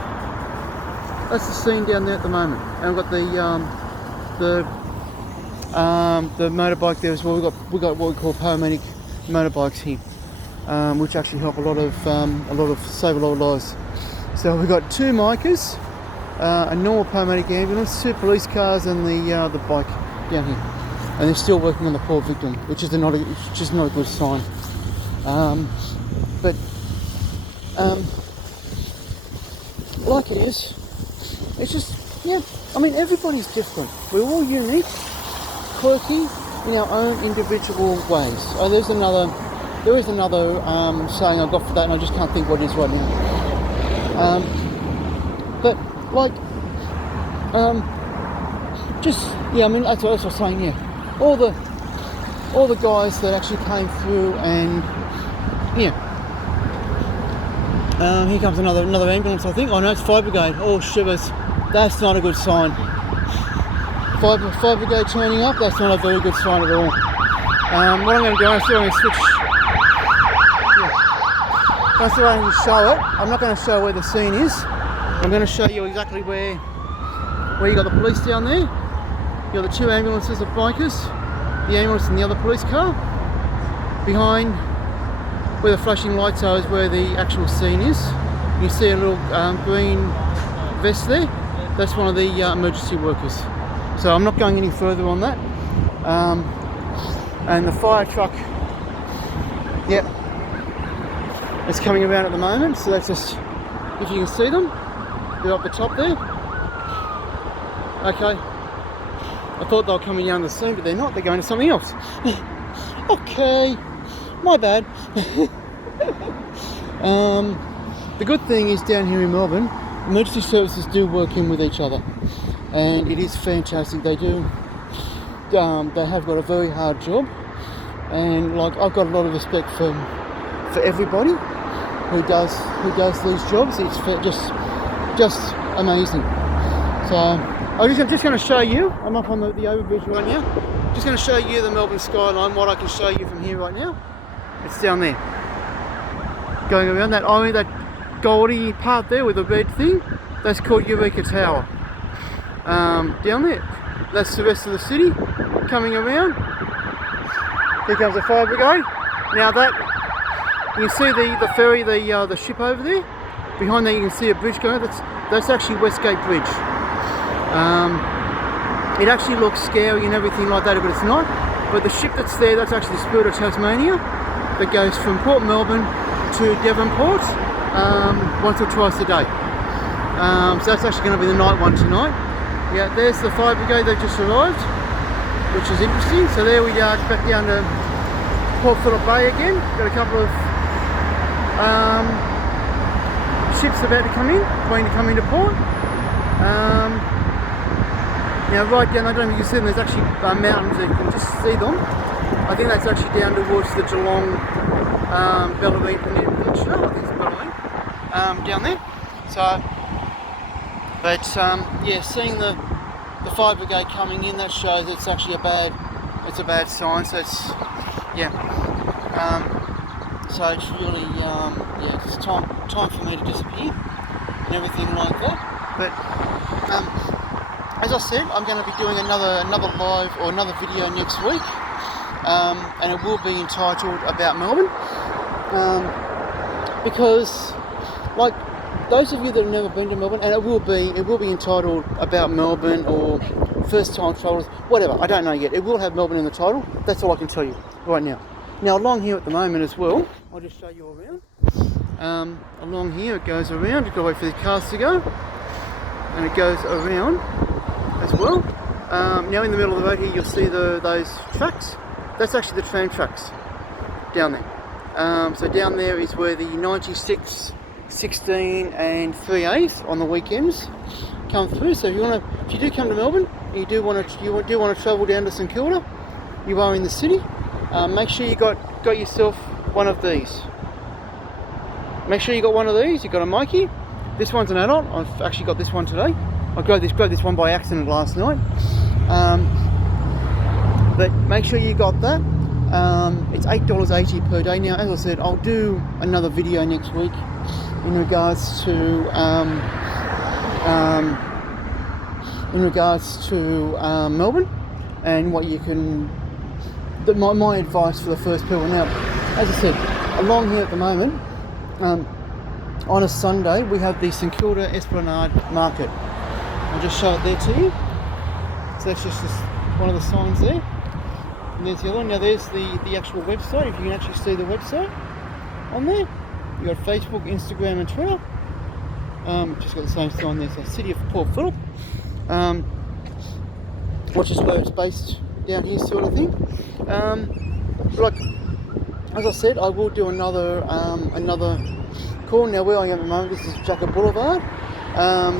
That's the scene down there at the moment. And we've got the motorbike there as well. We've got what we call paramedic motorbikes here, which actually help save a lot of lives. So we've got two micas, a normal paramedic ambulance, two police cars, and the bike down here. And they're still working on the poor victim, which is not a good sign. Like it is, it's just, yeah, I mean, everybody's different. We're all unique, quirky in our own individual ways. Oh, there is another saying I got for that, and I just can't think what it is right now. But like, just, yeah, I mean, that's what I was saying. Yeah, all the guys that actually came through, and yeah. Here comes another ambulance, I think. Oh no, it's fire brigade. Oh shivers, that's not a good sign. Fire brigade turning up, that's not a very good sign at all. What I'm going to do, I'm going to switch. Yeah. That's the way I'm going to show it. I'm not going to show where the scene is. I'm going to show you exactly where you got the police down there. You got the two ambulances of bikers, the ambulance and the other police car. Behind where the flashing lights are is where the actual scene is. You see a little green vest there. That's one of the emergency workers. So I'm not going any further on that. And the fire truck, yep, it's coming around at the moment. So that's just, if you can see them, they're up the top there. Okay. I thought they were coming down the scene, but they're not. They're going to something else. Okay. My bad. The good thing is down here in Melbourne, emergency services do work in with each other, and it is fantastic. They do. They have got a very hard job, and like I've got a lot of respect for everybody who does these jobs. It's just amazing. So I'm just going to show you. I'm up on the overbridge right now. Just going to show you the Melbourne skyline. What I can show you from here right now. It's down there, going around that goldy part there with the red thing, that's called Eureka Tower. Down there, that's the rest of the city coming around. Here comes the fire brigade. Now that, you can see the ferry, the ship over there. Behind there you can see a bridge going. That's actually Westgate Bridge. It actually looks scary and everything like that, but it's not. But the ship that's there, that's actually the Spirit of Tasmania, that goes from Port Melbourne to Devonport once or twice a day. So that's actually going to be the night one tonight. Yeah, there's the fire brigade, they've just arrived, which is interesting. So there we are, back down to Port Phillip Bay again. Got a couple of ships about to come in, waiting to come into port. Now right down, I don't know if you can see them, there's actually mountains there, you can just see them. I think that's actually down towards the Geelong Bellarine Peninsula, I think it's Bellarine, down there. So, but yeah, seeing the fire brigade coming in, that shows it's actually a bad sign. So it's, yeah, so it's really, yeah, it's time for me to disappear and everything like that. But as I said, I'm going to be doing another live or another video next week, and it will be entitled about Melbourne, because, like, those of you that have never been to Melbourne, and it will be entitled about Melbourne or first time travellers, whatever. I don't know yet. It will have Melbourne in the title. That's all I can tell you right now. Now along here at the moment as well, I'll just show you around. Along here it goes around. You've got to wait for the cars to go, and it goes around as well. Now in the middle of the road here you'll see those tracks. That's actually the tram tracks down there. So down there is where the 96, 16 and 3As on the weekends come through. So if you do come to Melbourne, and you do want to travel down to St Kilda, you are in the city, make sure you got yourself one of these. Make sure you got one of these. You've got a Mikey. This one's an adult. I've actually got this one today. I grabbed this one by accident last night, but make sure you got that. It's $8.80 per day. Now, as I said, I'll do another video next week in regards to Melbourne and what you can. My advice for the first people. Now, as I said, along here at the moment, on a Sunday we have the St Kilda Esplanade Market. I'll just show it there to you. So that's just one of the signs there. And there's the other one. Now there's the actual website, if you can actually see the website on there. You've got Facebook, Instagram and Twitter. Just got the same sign there, so City of Port Phillip. Which is where it's based down here, sort of thing. Like, as I said, I will do another call. Now where I am at the moment, this is Jacob Boulevard.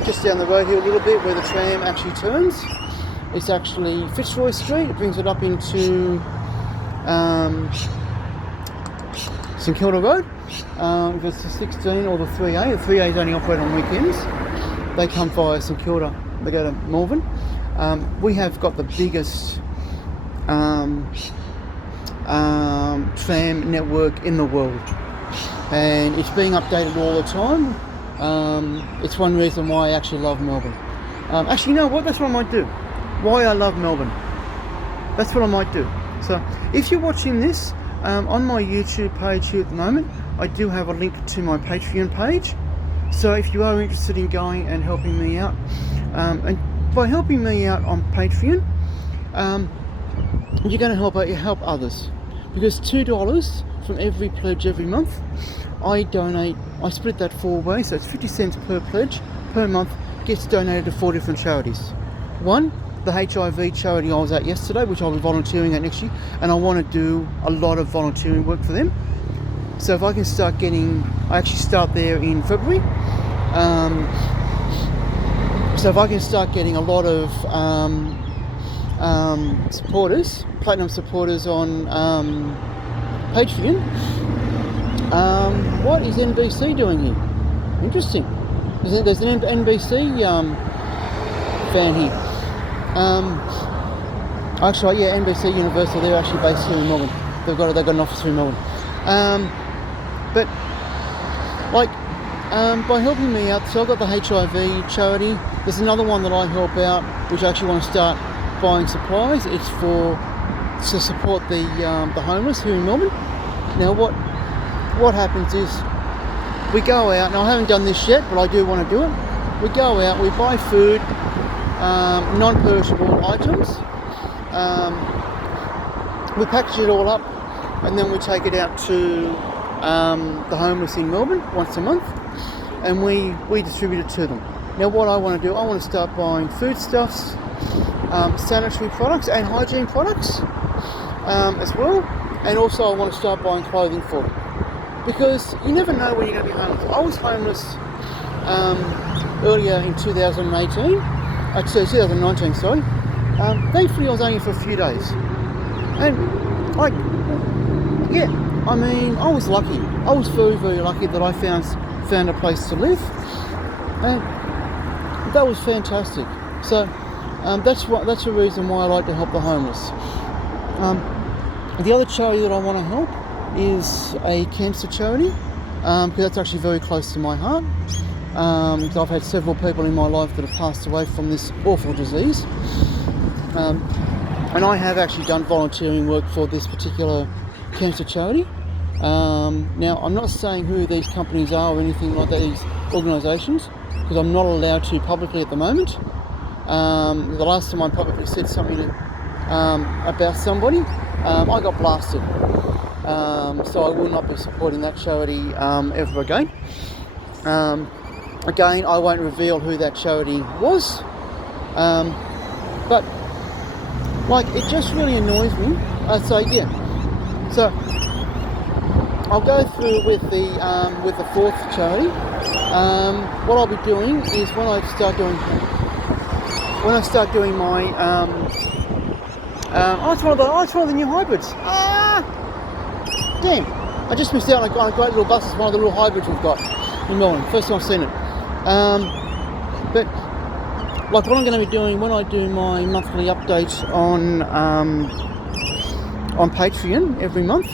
Just down the road here a little bit where the tram actually turns. It's actually Fitzroy Street. It brings it up into St Kilda Road. If it's the 16 or the 3A, the 3As only operate on weekends. They come via St Kilda. They go to Melbourne. We have got the biggest tram network in the world, and it's being updated all the time. It's one reason why I actually love Melbourne. Actually, you know what? That's what I might do. Why I love Melbourne. That's what I might do. So, if you're watching this on my YouTube page here at the moment, I do have a link to my Patreon page. So, if you are interested in going and helping me out, and by helping me out on Patreon, you're going to help others, because $2 from every pledge every month, I split that 4 ways, so it's 50 cents per pledge per month, gets donated to 4 different charities. One, the HIV charity I was at yesterday, which I'll be volunteering at next year, and I want to do a lot of volunteering work for them. So if I can I actually start there in February. So if I can start getting a lot of supporters, platinum supporters on Patreon. What is NBC doing here? Interesting. There's an NBC fan here. Actually, yeah, NBC Universal. They're actually based here in Melbourne. They've got an office here in Melbourne. But like, by helping me out. So I've got the HIV charity. There's another one that I help out, which I actually want to start buying supplies. It's to support the homeless here in Melbourne. Now what happens is we go out, and I haven't done this yet, but I do want to do it. We go out, we buy food, non-perishable items. We package it all up, and then we take it out to the homeless in Melbourne once a month, and we distribute it to them. Now what I want to do, I want to start buying foodstuffs, sanitary products and hygiene products as well, and also I want to start buying clothing for them, because you never know when you're going to be homeless. I was homeless earlier in 2019, 2019, sorry. Thankfully I was only for a few days, and I was lucky. I was very, very lucky that I found a place to live, and that was fantastic. So that's the reason why I like to help the homeless. The other charity that I want to help is a cancer charity, because that's actually very close to my heart. Because I've had several people in my life that have passed away from this awful disease, and I have actually done volunteering work for this particular cancer charity. Now I'm not saying who these companies are or anything like that, these organisations, because I'm not allowed to publicly at the moment. The last time I publicly said something about somebody, I got blasted. So I will not be supporting that charity ever again. Again, I won't reveal who that charity was, but it just really annoys me. So I'll go through with the fourth charity. What I'll be doing is when I start doing my it's one of the new hybrids. Damn! I just missed out on a great little bus. It's one of the little hybrids we've got in Melbourne. First time I've seen it. But what I'm going to be doing when I do my monthly updates on Patreon every month.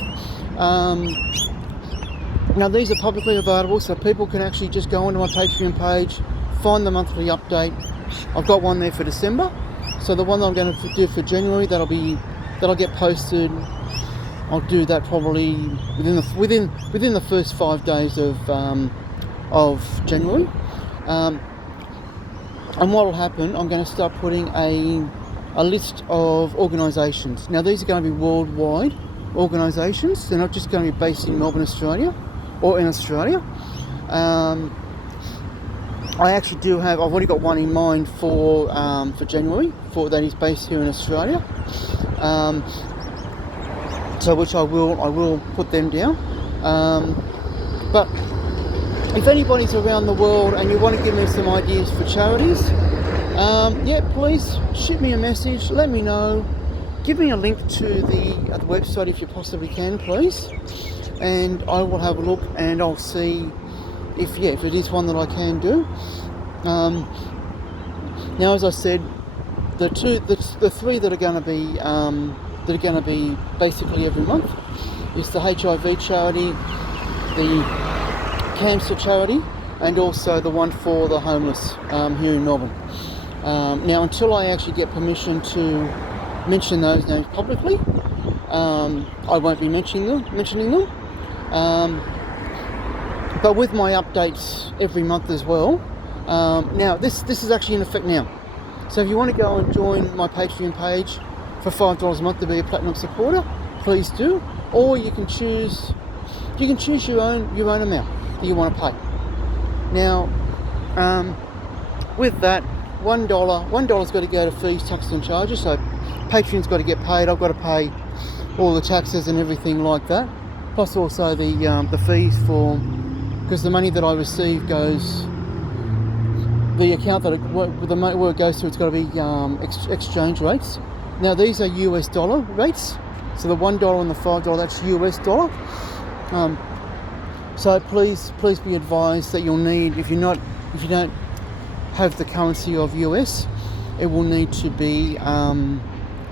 Now these are publicly available, so people can actually just go onto my Patreon page, find the monthly update. I've got one there for December, so the one that I'm going to do for January, that'll get posted. I'll do that probably within the first 5 days of January. And what will happen, I'm going to start putting a list of organisations. Now these are going to be worldwide organisations. They're not just going to be based in Melbourne, Australia, or in Australia. I actually I've already got one in mind for January, that is based here in Australia. So which I will put them down. But if anybody's around the world and you want to give me some ideas for charities, please shoot me a message, let me know, give me a link to the website if you possibly can, please, and I will have a look and I'll see if it is one that I can do. Now, as I said, the three that are going to be basically every month is the HIV charity, the cancer charity, and also the one for the homeless here in Melbourne. Now, until I actually get permission to mention those names publicly, I won't be mentioning them. But with my updates every month as well. Now, this is actually in effect now. So if you want to go and join my Patreon page for $5 a month to be a platinum supporter, please do. Or you can choose your own amount that you want to pay. Now, with that, $1's got to go to fees, taxes and charges. So Patreon's got to get paid. I've got to pay all the taxes and everything like that. Plus also the fees because the money that I receive goes, the account that where it goes to, it's got to be exchange rates. Now these are US dollar rates. So the $1 and the $5, that's US dollar. So please be advised that you'll need, if you don't have the currency of US, it will need to be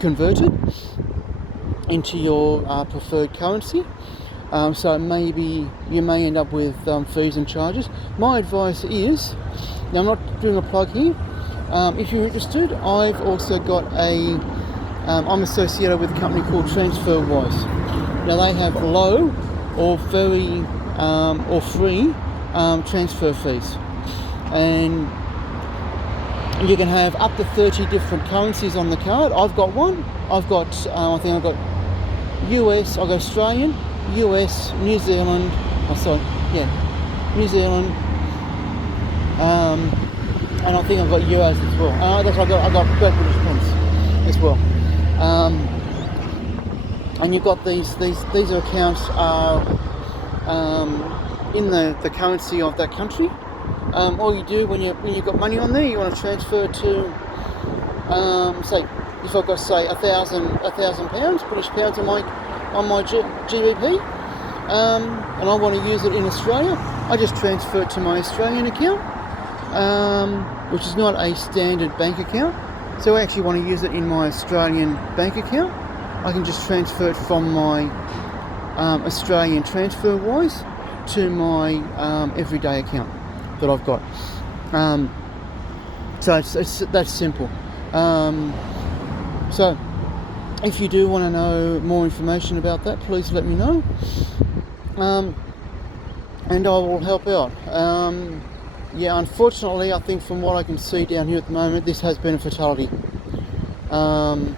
converted into your preferred currency. So maybe you may end up with fees and charges. My advice is, now I'm not doing a plug here, if you're interested, I've also got I'm associated with a company called TransferWise. Now they have low or very or free transfer fees, and you can have up to 30 different currencies on the card. I've got one. I've got I think I've got US, I've got Australian, US, New Zealand, New Zealand, and I think I've got euros as well. I've got Great British pence as well. And you've got these accounts are in the currency of that country. All you do when you've got money on there, you want to transfer to, say, if I've got say £1,000 British pounds on my GBP, and I want to use it in Australia, I just transfer it to my Australian account, which is not a standard bank account. So I actually want to use it in my Australian bank account. I can just transfer it from my Australian TransferWise to my everyday account that I've got. So it's that's simple. So if you do want to know more information about that, please let me know, and I will help out. Yeah, unfortunately, I think from what I can see down here at the moment, this has been a fatality. From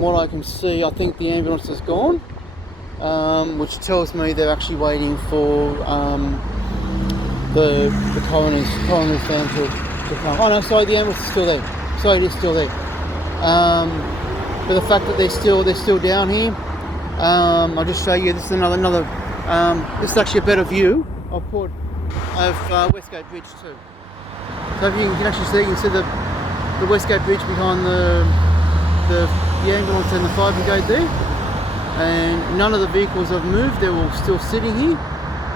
what I can see, I think the ambulance is gone, which tells me they're actually waiting for the coroner's van to come. Oh no, sorry, the ambulance is still there. Sorry, it is still there. But the fact that they're still down here, I'll just show you. This is another. This is actually a better view of Westgate Bridge too. So if you can actually see, you can see the Westgate Bridge behind the ambulance and the fire brigade there, and none of the vehicles have moved. They're all still sitting here.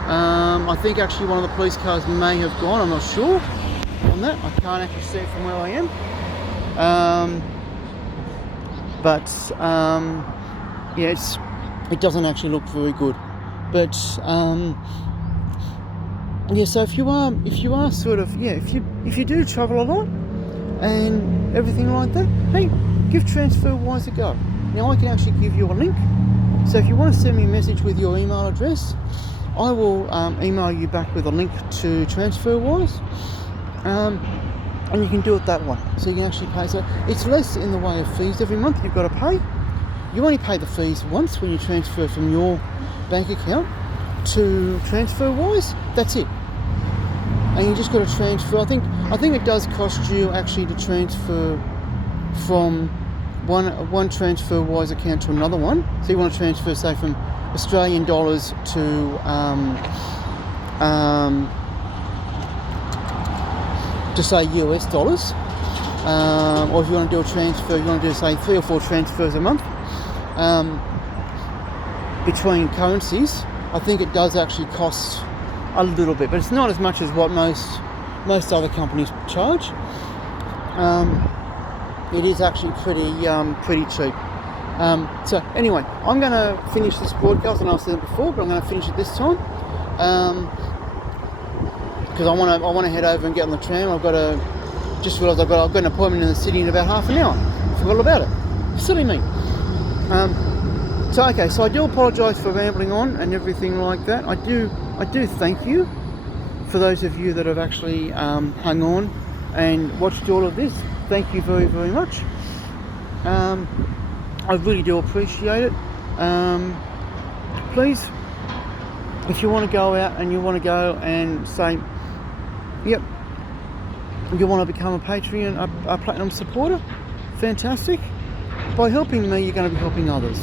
I think actually one of the police cars may have gone. I'm not sure on that. I can't actually see it from where I am. Yeah, it doesn't actually look very good. But yeah, so if you are sort of, yeah, if you do travel a lot and everything like that, hey, give TransferWise a go. Now I can actually give you a link. So if you want to send me a message with your email address, I will email you back with a link to TransferWise, and you can do it that way. So you can actually pay. So it's less in the way of fees every month you've got to pay. You only pay the fees once when you transfer from your bank account to TransferWise. That's it. And you just got to transfer. I think it does cost you actually to transfer from one TransferWise account to another one. So you want to transfer, say, from Australian dollars to say US dollars, or if you want to do a transfer, you want to do say 3 or 4 transfers a month between currencies. I think it does actually cost a little bit, but it's not as much as what most other companies charge. It is actually pretty cheap. So anyway, I'm going to finish this broadcast, and I've said it before, but I'm going to finish it this time because I want to head over and get on the tram. I've got to just realised I've got an appointment in the city in about half an hour. Forgot all about it. Silly me. So okay, so I do apologise for rambling on and everything like that. I do thank you for those of you that have actually hung on and watched all of this. Thank you very, very much. I really do appreciate it. Please, if you want to go out and you want to go and say, yep, you want to become a Patreon, a Platinum supporter, fantastic. By helping me, you're going to be helping others.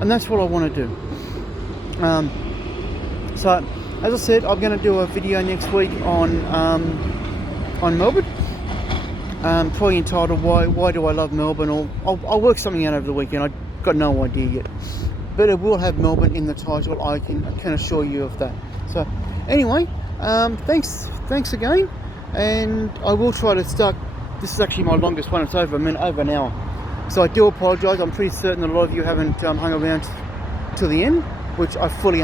And that's what I want to do. So, as I said, I'm going to do a video next week on Melbourne. Probably entitled Why Do I Love Melbourne? Or I'll work something out over the weekend. I've got no idea yet. But it will have Melbourne in the title. I can assure you of that. So, anyway, thanks again. And I will try to start. This is actually my longest one. It's over an hour. So I do apologise. I'm pretty certain that a lot of you haven't hung around till the end. which I fully